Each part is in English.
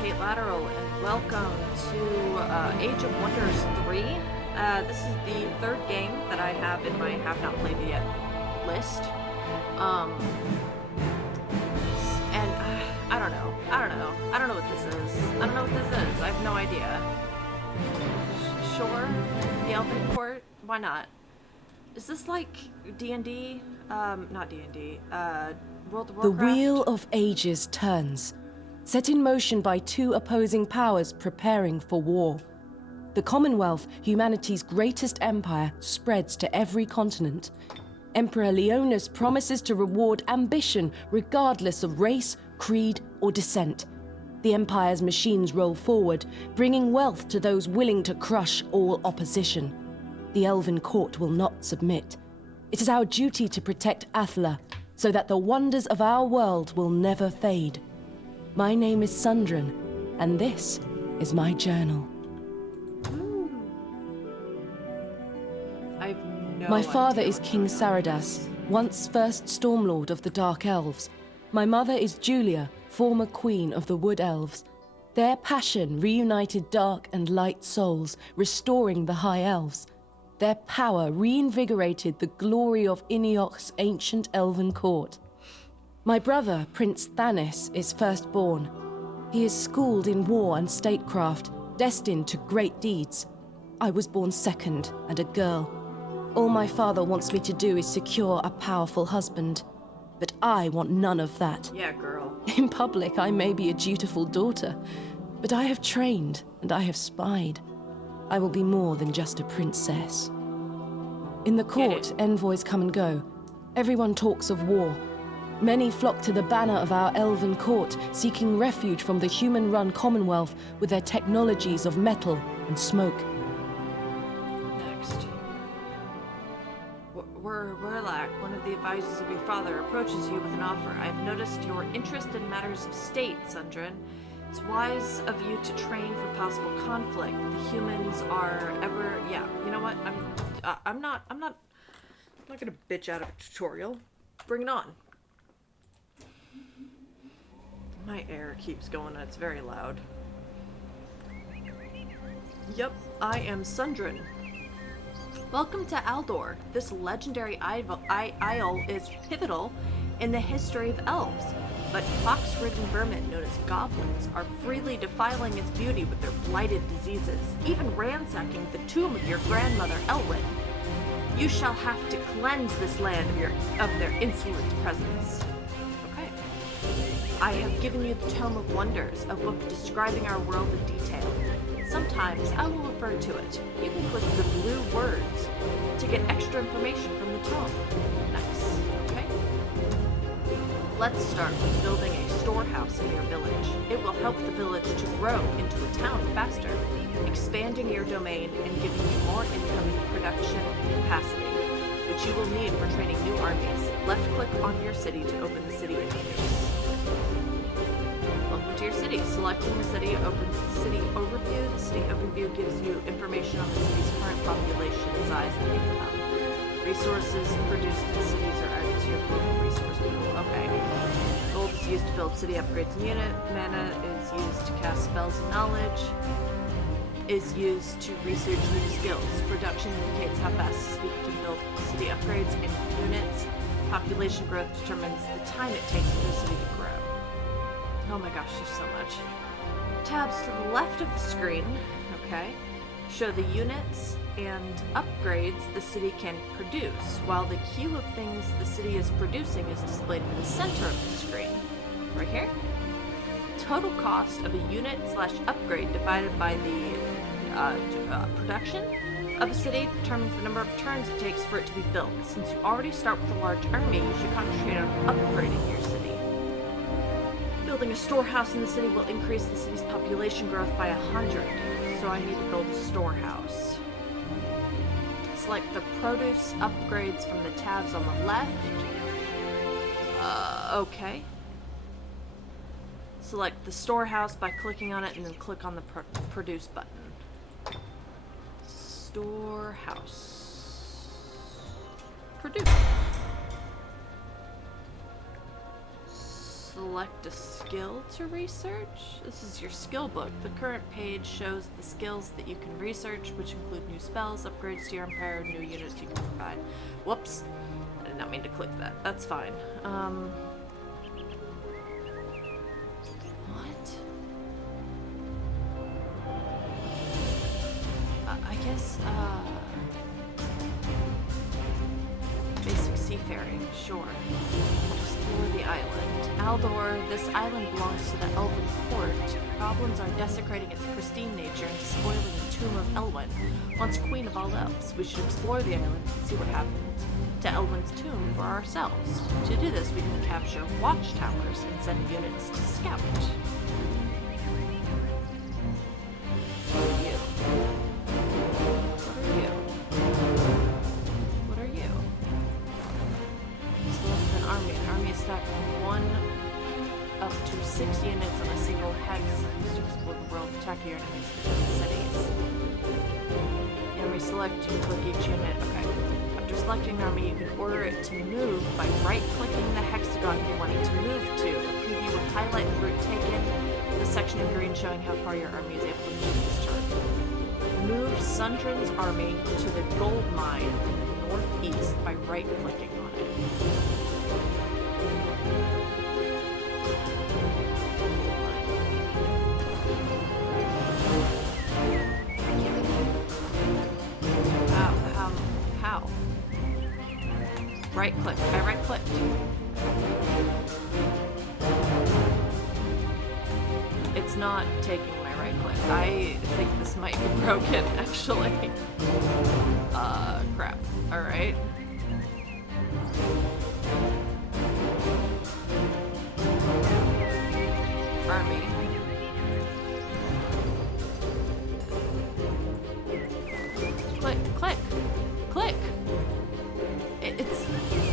Kate Lateral, and welcome to Age of Wonders 3. This is the third game that I have in my have not played yet list. And I don't know. I don't know what this is. I have no idea. Sure, the Elven Court. Why not? Is this like D&D? Not D&D. World of Warcraft? The Wheel of Ages turns, set in motion by two opposing powers preparing for war. The Commonwealth, humanity's greatest empire, spreads to every continent. Emperor Leonis promises to reward ambition regardless of race, creed, or descent. The empire's machines roll forward, bringing wealth to those willing to crush all opposition. The Elven Court will not submit. It is our duty to protect Athla, so that the wonders of our world will never fade. My name is Sundren, and this is my journal. I have no My father idea is what's King going on. Saradas, once first Stormlord of the Dark Elves. My mother is Julia, former Queen of the Wood Elves. Their passion reunited dark and light souls, restoring the High Elves. Their power reinvigorated the glory of Iniok's ancient elven court. My brother, Prince Thanis, is firstborn. He is schooled in war and statecraft, destined to great deeds. I was born second and a girl. All my father wants me to do is secure a powerful husband. But I want none of that. Yeah, girl. In public, I may be a dutiful daughter, but I have trained and I have spied. I will be more than just a princess. In the court, envoys come and go. Everyone talks of war. Many flock to the banner of our elven court, seeking refuge from the human-run Commonwealth with their technologies of metal and smoke. Next. Werlak, one of the advisors of your father, approaches you with an offer. I've noticed your interest in matters of state, Sundren. It's wise of you to train for possible conflict. The humans are ever... Yeah, you know what? I'm not gonna bitch out of a tutorial. Bring it on. My air keeps going and it's very loud. Yep, I am Sundren. Welcome to Aldor. This legendary isle is pivotal in the history of elves, but fox-ridden vermin known as goblins are freely defiling its beauty with their blighted diseases, even ransacking the tomb of your grandmother Elwyn. You shall have to cleanse this land of their insolent presence. Okay. I have given you the Tome of Wonders, a book describing our world in detail. Sometimes I will refer to it. You can click the blue words to get extra information from the tome. Nice. Okay. Let's start with building a storehouse in your village. It will help the village to grow into a town faster, expanding your domain and giving you more income production capacity, which you will need for training new armies. Left-click on your city to open the city interface. Welcome to your city. Selecting the city opens the city overview. The city overview gives you information on the city's current population, size, and income. Resources produced in cities are added to your global resource pool. Okay. Gold is used to build city upgrades and unit. Mana is used to cast spells and knowledge. Is used to research new skills. Production indicates how fast you can build city upgrades and units. Population growth determines the time it takes for the city to grow. Oh my gosh, there's so much. Tabs to the left of the screen, okay, show the units and upgrades the city can produce, while the queue of things the city is producing is displayed in the center of the screen. Right here. Total cost of a unit/upgrade divided by the production of a city determines the number of turns it takes for it to be built. Since you already start with a large army, you should concentrate on upgrading your city. Building a storehouse in the city will increase the city's population growth by 100, so I need to build a storehouse. Select the produce upgrades from the tabs on the left. Okay. Select the storehouse by clicking on it and then click on the produce button. Storehouse. Produce. select a skill to research. This is your skill book. The current page shows the skills that you can research, which include new spells, upgrades to your empire, new units you can provide. Whoops. I did not mean to click that. That's fine. What? I guess, basic seafaring, sure. Explore the island. Aldor, this island belongs to the Elven court. Goblins are desecrating its pristine nature and spoiling the tomb of Elwyn, once queen of all elves. We should explore the island and see what happens to Elwyn's tomb for ourselves. To do this, we can capture watchtowers and send units to scout. What are you? What are you? Select an army. An army is stacked from 1 up to 6 units on a single hex used to explore the world, attack your enemies within cities. And we select, you click each unit. Okay. After selecting an army, you can order it to move by right-clicking the hexagon you want it to move to. A preview will highlight the route taken, with a section in green showing how far your army is able to move this turn. Move Sundrin's army to the gold mine in the northeast by right-clicking on it. How? Right click. I right clicked. It's not taking my right click. I think this might be broken, actually. Crap. Alright. Army. Click. Click!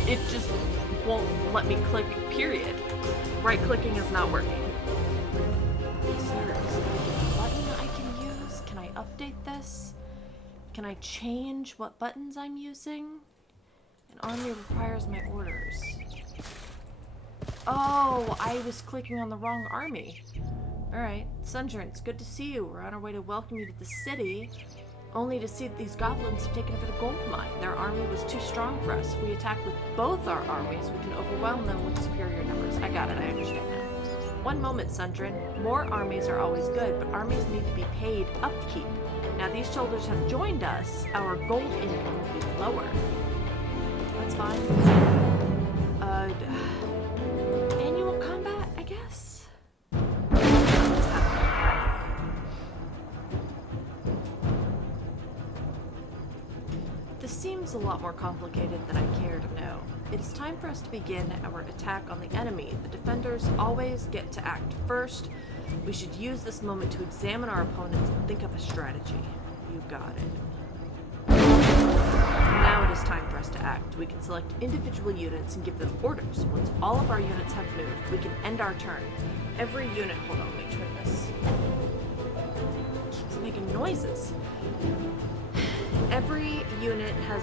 It just won't let me click, period. Right-clicking is not working. Is there a button I can use? Can I update this? Can I change what buttons I'm using? An army requires my orders. Oh, I was clicking on the wrong army. Alright, Sundrin, it's good to see you. We're on our way to welcome you to the city, only to see that these goblins have taken over the gold mine. Their army was too strong for us. If we attack with both our armies, we can overwhelm them with superior numbers. I got it, I understand now. One moment, Sundrin. More armies are always good, but armies need to be paid upkeep. Now these soldiers have joined us. Our gold income will be lower. That's fine. Annual combat, I guess? This seems a lot more complicated than I care to know. It is time for us to begin our attack on the enemy. The defenders always get to act first. We should use this moment to examine our opponents and think up a strategy. You got it. Now it is time for us to act. We can select individual units and give them orders. Once all of our units have moved, we can end our turn. Every unit... Hold on, let me turn this. It keeps making noises. Every unit has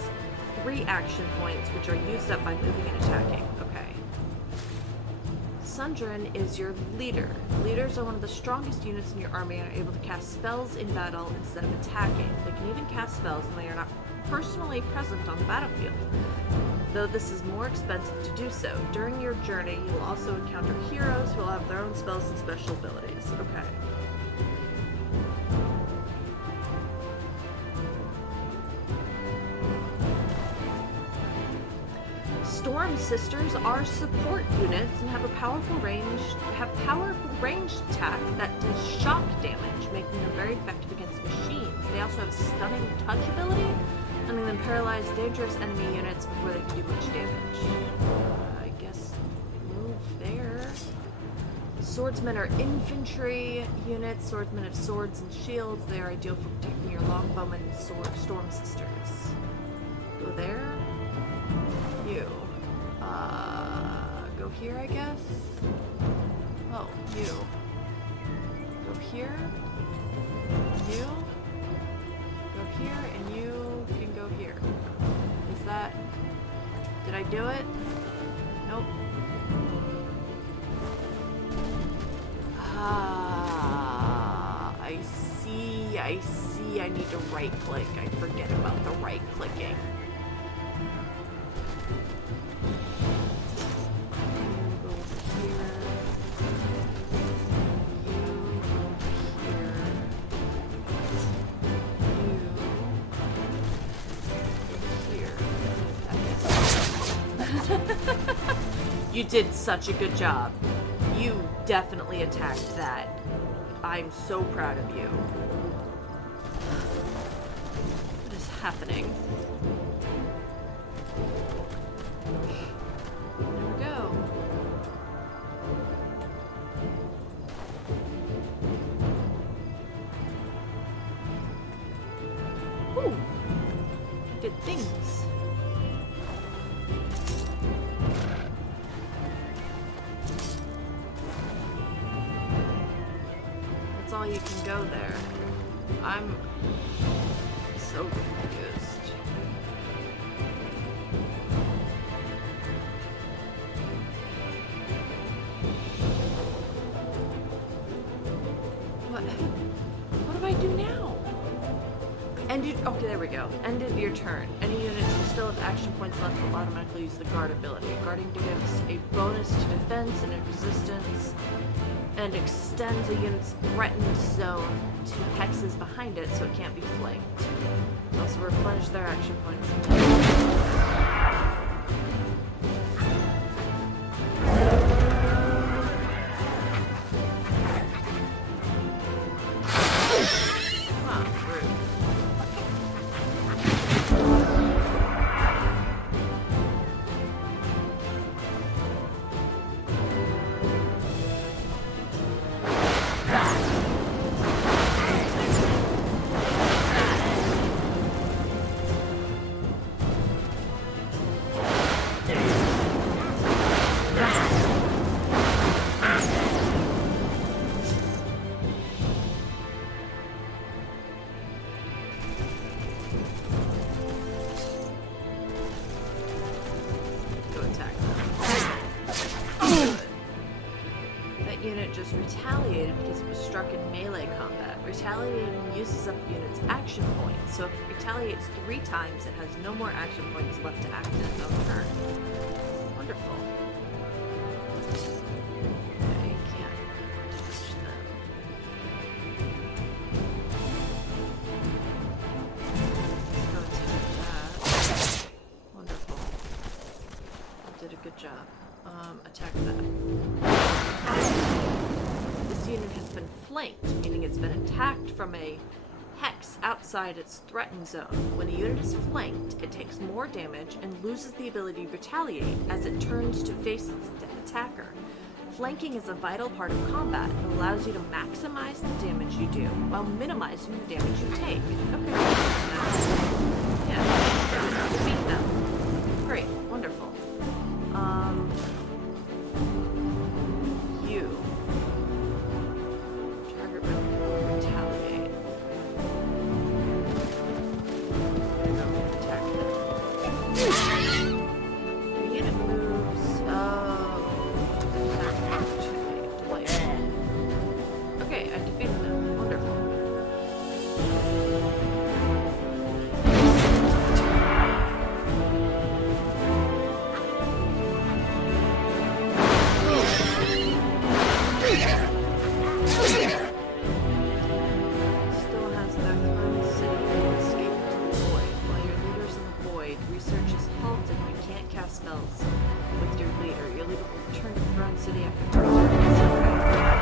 3 action points, which are used up by moving and attacking. Okay. Sundrin is your leader. Leaders are one of the strongest units in your army and are able to cast spells in battle instead of attacking. They can even cast spells when they are not personally present on the battlefield, though this is more expensive to do so. During your journey, you will also encounter heroes who will have their own spells and special abilities. Okay. Storm Sisters are support units and have a powerful ranged attack that does shock damage, making them very effective against machines. They also have stunning touch ability, letting them paralyze dangerous enemy units before they can do much damage. I guess move there. Swordsmen are infantry units. Swordsmen have swords and shields. They are ideal for protecting your longbowmen and Storm Sisters. Go there. You. Go here, I guess? Oh, you. Go here. You. Go here, and you can go here. Is that... Did I do it? Nope. I see I need to right click. I forget about the right clicking. You did such a good job. You definitely attacked that. I'm so proud of you. What is happening? There we go. Ooh. Good things. All you can go there. I'm so confused. What do I do now? Okay, there we go. End of your turn. Any units who still have action points left will automatically use the guard ability. Guarding gives a bonus to defense and resistance, and extends a unit's threatened zone to hexes behind it so it can't be flanked. It also replenish their action points. Just retaliated because it was struck in melee combat. Retaliating uses up the unit's action points, so if it retaliates 3 times, it has no more action points left to act in its own turn. Wonderful. Okay, you can't touch them. Let's go attack that. Wonderful. You did a good job. Attack that. This unit has been flanked, meaning it's been attacked from a hex outside its threatened zone. When a unit is flanked, it takes more damage and loses the ability to retaliate as it turns to face its attacker. Flanking is a vital part of combat and allows you to maximize the damage you do while minimizing the damage you take. Okay. Yeah. Defeat them. Great. Wonderful. You. Target will retaliate. Attack them. The unit moves. Attack opportunity. Delay. Okay, I defeated them. Wonderful. Spells with your leader. Your leader will return to Throne City after 3 turns. Okay.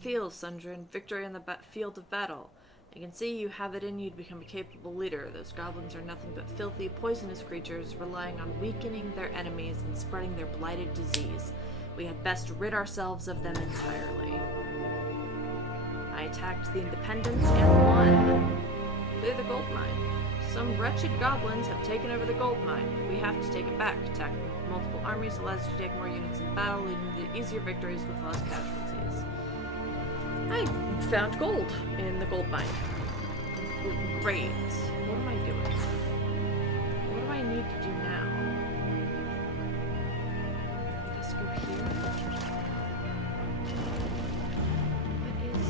feels, Sundrin. Victory on the field of battle. I can see you have it in you to become a capable leader. Those goblins are nothing but filthy, poisonous creatures, relying on weakening their enemies and spreading their blighted disease. We had best rid ourselves of them entirely. I attacked the Independents and won. Clear the gold mine. Some wretched goblins have taken over the gold mine. We have to take it back. Attacking multiple armies allows you to take more units in battle, leading to easier victories with less casualties. I found gold in the gold mine. Great. What am I doing? What do I need to do now? I guess go here? What is...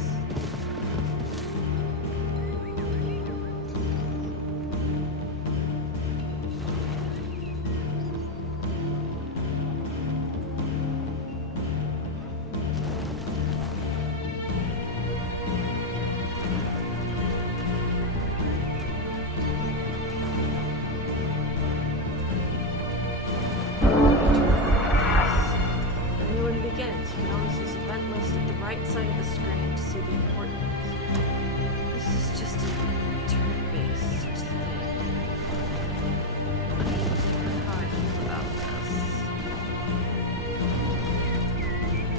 right side of the screen to see the important. This is just a turn-based thing. I'm not sure how I feel about this.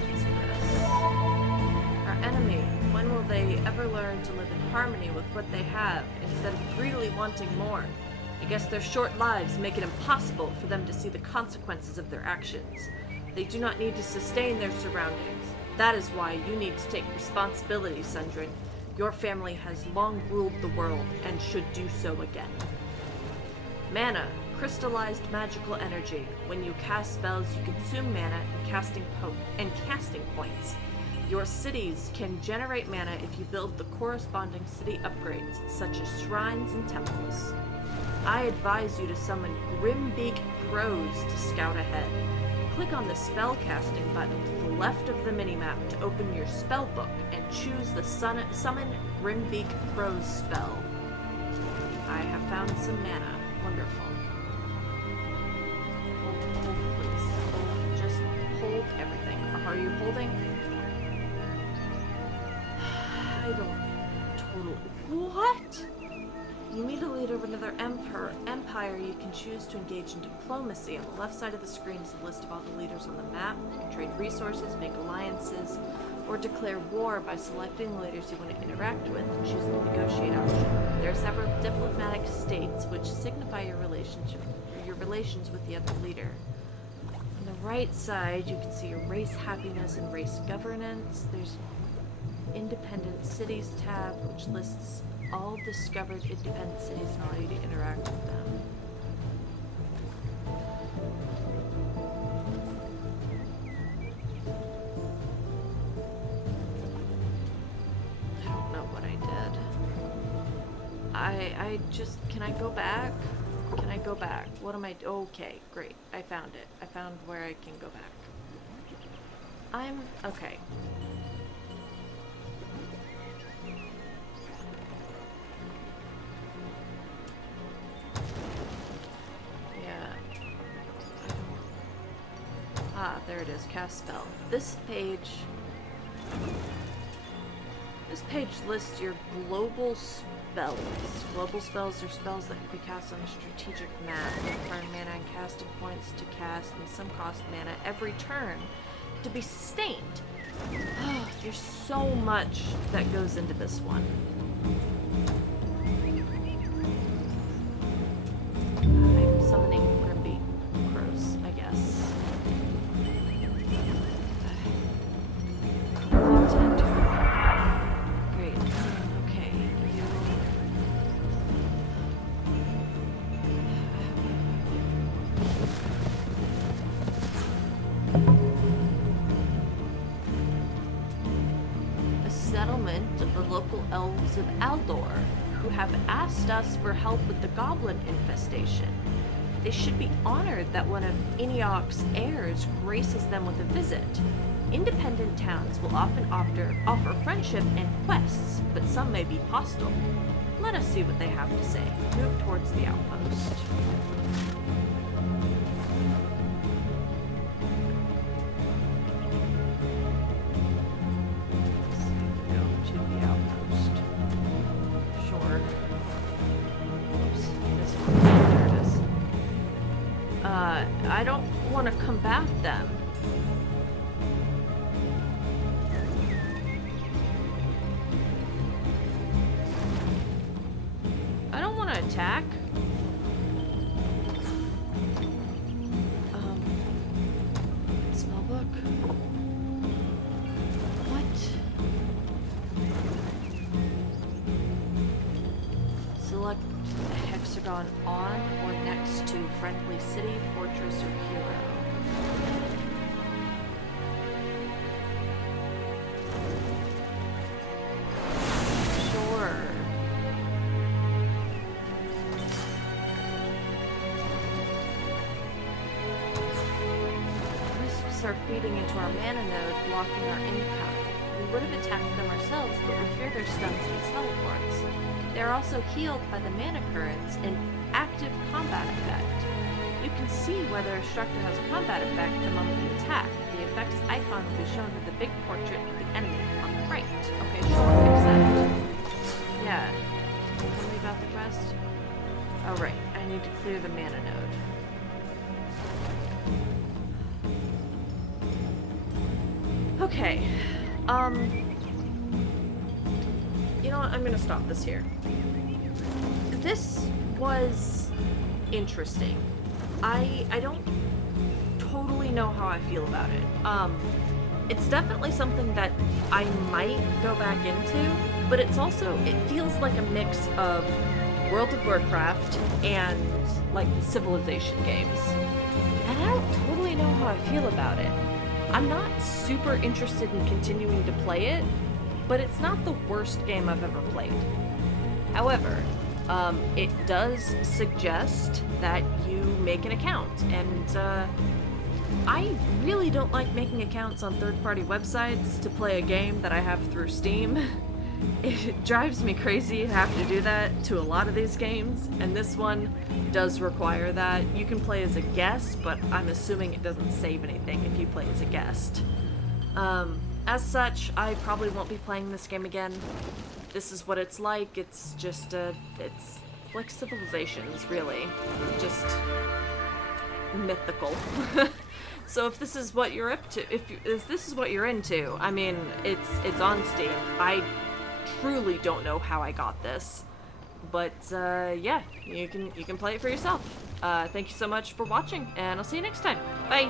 What's this? Our enemy. When will they ever learn to live in harmony with what they have instead of greedily wanting more? I guess their short lives make it impossible for them to see the consequences of their actions. They do not need to sustain their surroundings. That is why you need to take responsibility, Sundrin. Your family has long ruled the world and should do so again. Mana, crystallized magical energy. When you cast spells, you consume mana and casting points. Your cities can generate mana if you build the corresponding city upgrades, such as shrines and temples. I advise you to summon Grimbeak Crows to scout ahead. Click on the spellcasting button to the left of the minimap to open your spell book and choose the Summon Grimbeak Crows spell. I have found some mana. Wonderful. Hold, please. Just hold everything. Are you holding? I don't totally... What? You meet a leader of another empire, you can choose to engage in diplomacy. On the left side of the screen is a list of all the leaders on the map. You can trade resources, make alliances, or declare war by selecting the leaders you want to interact with and choose the negotiate option. There are several diplomatic states which signify your relations with the other leader. On the right side, you can see your race happiness and race governance. There's Independent Cities tab, which lists all discovered independent cities and allow you to interact with them. I don't know what I did. I just, can I go back? Can I go back? What am I, okay, great. I found it. I found where I can go back. Okay. There it is, cast spell. This page lists your global spells. Global spells are spells that can be cast on a strategic map. They require mana and casting points to cast, and some cost mana every turn to be sustained. Oh, there's so much that goes into this one. I'm summoning Grimbeak Crows, I guess. Great. Okay. A settlement of the local elves of Aldor, who have asked us for help with the goblin infestation. They should be honored that one of Enioc's heirs graces them with a visit. Independent towns will often offer friendship and quests, but some may be hostile. Let us see what they have to say. Move towards the outpost. I don't want to combat them. I don't want to attack. Spellbook. What? Select a hexagon on or next to friendly city, fortress, or hero. Sure. Wisps are feeding into our mana node, blocking our income. We would have attacked them ourselves, but we fear their stuns and teleports. They are also healed by the mana currents, an active combat effect. You can see whether a structure has a combat effect the moment you attack. The effect's icon will be shown with the big portrait of the enemy on the right. Okay, sure, accept. Yeah. Tell me about the quest. Oh, right. I need to clear the mana node. Okay. You know what? I'm gonna stop this here. This was interesting. I don't totally know how I feel about it. It's definitely something that I might go back into, but it's also, it feels like a mix of World of Warcraft and like the Civilization games. And I don't totally know how I feel about it. I'm not super interested in continuing to play it, but it's not the worst game I've ever played. However, it does suggest that you make an account, and I really don't like making accounts on third-party websites to play a game that I have through Steam. It drives me crazy to have to do that to a lot of these games, and this one does require that. You can play as a guest, but I'm assuming it doesn't save anything if you play as a guest. As such, I probably won't be playing this game again. This is what it's like. It's just it's like Civilizations, really. Just mythical. So if this is what you're up to, if this is what you're into, I mean, it's on Steam. I truly don't know how I got this, but yeah, you can play it for yourself. Thank you so much for watching, and I'll see you next time. Bye.